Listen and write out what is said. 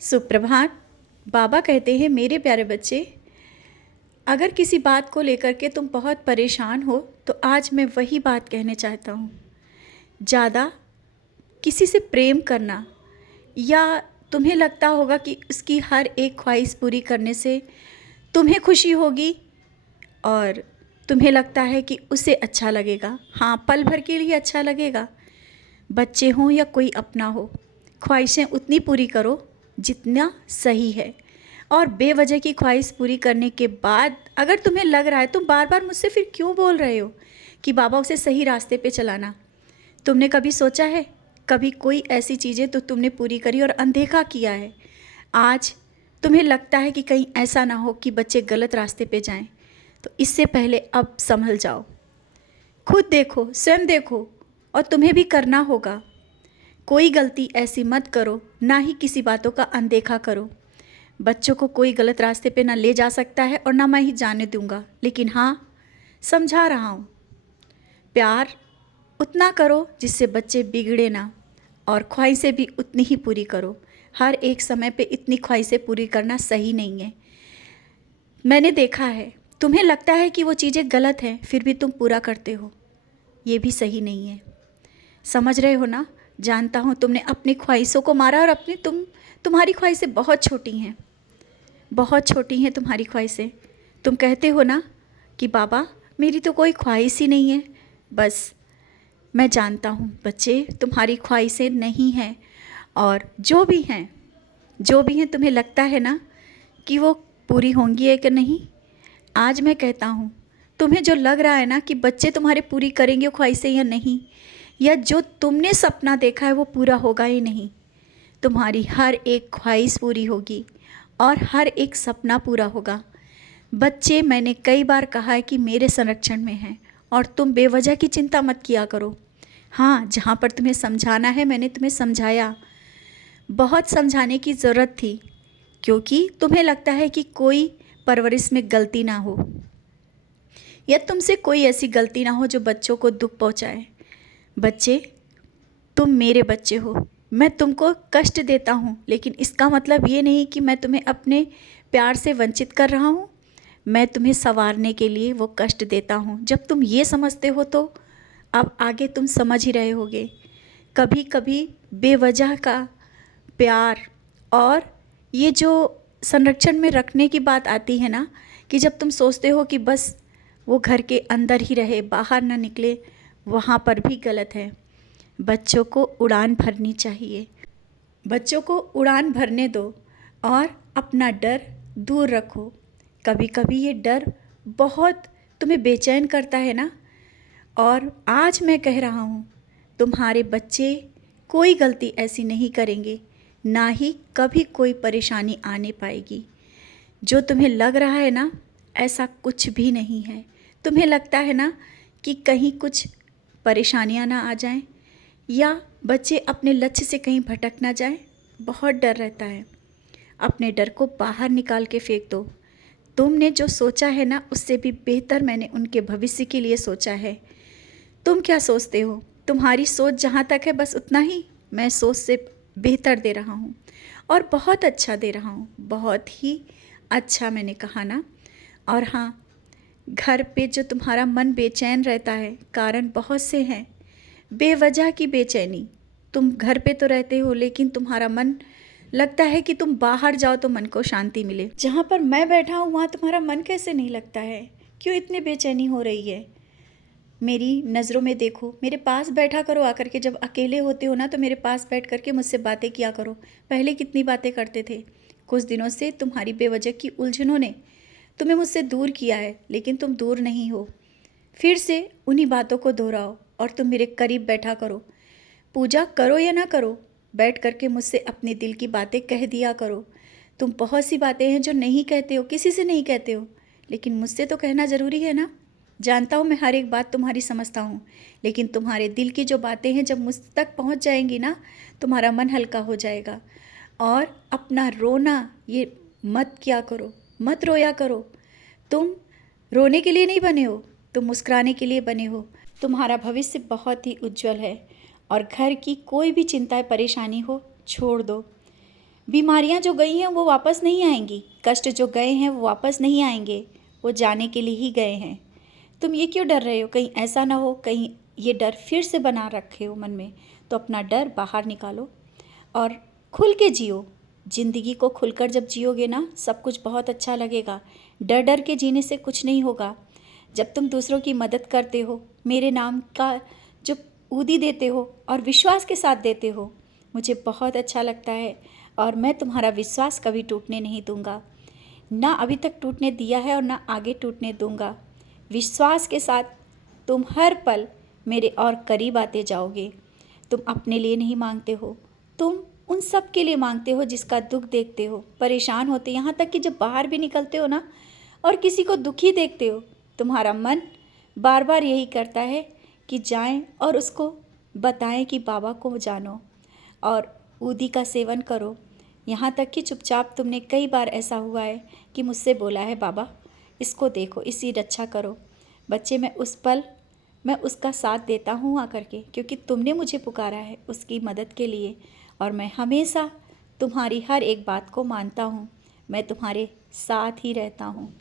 सुप्रभात। बाबा कहते हैं, मेरे प्यारे बच्चे, अगर किसी बात को लेकर के तुम बहुत परेशान हो तो आज मैं वही बात कहने चाहता हूँ। ज़्यादा किसी से प्रेम करना या तुम्हें लगता होगा कि उसकी हर एक ख्वाहिश पूरी करने से तुम्हें खुशी होगी और तुम्हें लगता है कि उसे अच्छा लगेगा। हाँ, पल भर के लिए अच्छा लगेगा। बच्चे हों या कोई अपना हो, ख्वाहिशें उतनी पूरी करो जितना सही है। और बेवजह की ख्वाहिश पूरी करने के बाद अगर तुम्हें लग रहा है, तुम बार बार मुझसे फिर क्यों बोल रहे हो कि बाबा उसे सही रास्ते पे चलाना। तुमने कभी सोचा है, कभी कोई ऐसी चीज़ें तो तुमने पूरी करी और अनदेखा किया है। आज तुम्हें लगता है कि कहीं ऐसा ना हो कि बच्चे गलत रास्ते पे जाएं, तो इससे पहले अब संभल जाओ। खुद देखो, स्वयं देखो, और तुम्हें भी करना होगा। कोई गलती ऐसी मत करो, ना ही किसी बातों का अनदेखा करो। बच्चों को कोई गलत रास्ते पे ना ले जा सकता है और ना मैं ही जाने दूंगा, लेकिन हाँ, समझा रहा हूँ। प्यार उतना करो जिससे बच्चे बिगड़े ना, और ख्वाहिशें भी उतनी ही पूरी करो। हर एक समय पे इतनी ख्वाहिशें पूरी करना सही नहीं है। मैंने देखा है, तुम्हें लगता है कि वो चीज़ें गलत हैं, फिर भी तुम पूरा करते हो। ये भी सही नहीं है। समझ रहे हो ना? जानता हूँ तुमने अपनी ख्वाहिशों को मारा, और तुम्हारी ख्वाहिशें बहुत छोटी हैं, बहुत छोटी हैं तुम्हारी ख्वाहिशें। तुम कहते हो ना कि बाबा मेरी तो कोई ख्वाहिश ही नहीं है। बस मैं जानता हूँ बच्चे, तुम्हारी ख्वाहिशें नहीं हैं, और जो भी हैं तुम्हें लगता है ना कि वो पूरी होंगी है कि नहीं। आज मैं कहता हूँ, तुम्हें जो लग रहा है ना कि बच्चे तुम्हारे पूरी करेंगे वो ख्वाहिशें या नहीं, या जो तुमने सपना देखा है वो पूरा होगा ही नहीं। तुम्हारी हर एक ख्वाहिश पूरी होगी और हर एक सपना पूरा होगा। बच्चे, मैंने कई बार कहा है कि मेरे संरक्षण में हैं, और तुम बेवजह की चिंता मत किया करो। हाँ, जहाँ पर तुम्हें समझाना है मैंने तुम्हें समझाया। बहुत समझाने की ज़रूरत थी, क्योंकि तुम्हें लगता है कि कोई परवरिश में गलती ना हो, या तुमसे कोई ऐसी गलती ना हो जो बच्चों को दुख पहुँचाए। बच्चे, तुम मेरे बच्चे हो। मैं तुमको कष्ट देता हूँ, लेकिन इसका मतलब ये नहीं कि मैं तुम्हें अपने प्यार से वंचित कर रहा हूँ। मैं तुम्हें संवारने के लिए वो कष्ट देता हूँ। जब तुम ये समझते हो तो अब आगे तुम समझ ही रहे होगे। कभी कभी बेवजह का प्यार और ये जो संरक्षण में रखने की बात आती है ना, कि जब तुम सोचते हो कि बस वो घर के अंदर ही रहे, बाहर ना निकले, वहाँ पर भी गलत है। बच्चों को उड़ान भरनी चाहिए। बच्चों को उड़ान भरने दो और अपना डर दूर रखो। कभी कभी ये डर बहुत तुम्हें बेचैन करता है ना, और आज मैं कह रहा हूँ, तुम्हारे बच्चे कोई गलती ऐसी नहीं करेंगे, ना ही कभी कोई परेशानी आने पाएगी। जो तुम्हें लग रहा है ना, ऐसा कुछ भी नहीं है। तुम्हें लगता है ना कि कहीं कुछ परेशानियां ना आ जाएं, या बच्चे अपने लक्ष्य से कहीं भटक ना जाएं, बहुत डर रहता है। अपने डर को बाहर निकाल के फेंक दो। तुमने जो सोचा है ना, उससे भी बेहतर मैंने उनके भविष्य के लिए सोचा है। तुम क्या सोचते हो? तुम्हारी सोच जहाँ तक है बस उतना ही मैं सोच से बेहतर दे रहा हूँ, और बहुत अच्छा दे रहा हूँ, बहुत ही अच्छा मैंने कहा ना। और हाँ, घर पे जो तुम्हारा मन बेचैन रहता है, कारण बहुत से हैं। बेवजह की बेचैनी। तुम घर पे तो रहते हो, लेकिन तुम्हारा मन लगता है कि तुम बाहर जाओ तो मन को शांति मिले। जहाँ पर मैं बैठा हूँ वहाँ तुम्हारा मन कैसे नहीं लगता है? क्यों इतनी बेचैनी हो रही है? मेरी नज़रों में देखो, मेरे पास बैठा करो आकर के। जब अकेले होते हो ना तो मेरे पास बैठ करके मुझसे बातें किया करो। पहले कितनी बातें करते थे। कुछ दिनों से तुम्हारी बेवजह की उलझनों ने तुम्हें मुझसे दूर किया है, लेकिन तुम दूर नहीं हो। फिर से उन्हीं बातों को दोहराओ और तुम मेरे करीब बैठा करो। पूजा करो या ना करो, बैठ करके मुझसे अपने दिल की बातें कह दिया करो। तुम बहुत सी बातें हैं जो नहीं कहते हो, किसी से नहीं कहते हो, लेकिन मुझसे तो कहना ज़रूरी है ना। जानता हूँ मैं हर एक बात तुम्हारी समझता हूँ, लेकिन तुम्हारे दिल की जो बातें हैं जब मुझ तक पहुँच जाएंगी ना, तुम्हारा मन हल्का हो जाएगा। और अपना रोना ये मत किया करो, मत रोया करो। तुम रोने के लिए नहीं बने हो, तुम मुस्कुराने के लिए बने हो। तुम्हारा भविष्य बहुत ही उज्जवल है, और घर की कोई भी चिंता परेशानी हो छोड़ दो। बीमारियां जो गई हैं वो वापस नहीं आएंगी, कष्ट जो गए हैं वो वापस नहीं आएंगे, वो जाने के लिए ही गए हैं। तुम ये क्यों डर रहे हो? कहीं ऐसा ना हो, कहीं ये डर फिर से बना रखे हो मन में। तो अपना डर बाहर निकालो और खुल के जियो। ज़िंदगी को खुलकर जब जियोगे ना, सब कुछ बहुत अच्छा लगेगा। डर डर के जीने से कुछ नहीं होगा। जब तुम दूसरों की मदद करते हो, मेरे नाम का जो ऊदी देते हो और विश्वास के साथ देते हो, मुझे बहुत अच्छा लगता है। और मैं तुम्हारा विश्वास कभी टूटने नहीं दूंगा, ना अभी तक टूटने दिया है और ना आगे टूटने दूंगा। विश्वास के साथ तुम हर पल मेरे और करीब आते जाओगे। तुम अपने लिए नहीं मांगते हो, तुम उन सब के लिए मांगते हो जिसका दुख देखते हो, परेशान होते, यहाँ तक कि जब बाहर भी निकलते हो ना और किसी को दुखी देखते हो, तुम्हारा मन बार बार यही करता है कि जाएं और उसको बताएं कि बाबा को जानो और ऊदी का सेवन करो। यहाँ तक कि चुपचाप तुमने कई बार ऐसा हुआ है कि मुझसे बोला है, बाबा इसको देखो, इसकी रक्षा करो। बच्चे, मैं उसका साथ देता हूँ आकर के, क्योंकि तुमने मुझे पुकारा है उसकी मदद के लिए। और मैं हमेशा तुम्हारी हर एक बात को मानता हूँ, मैं तुम्हारे साथ ही रहता हूँ।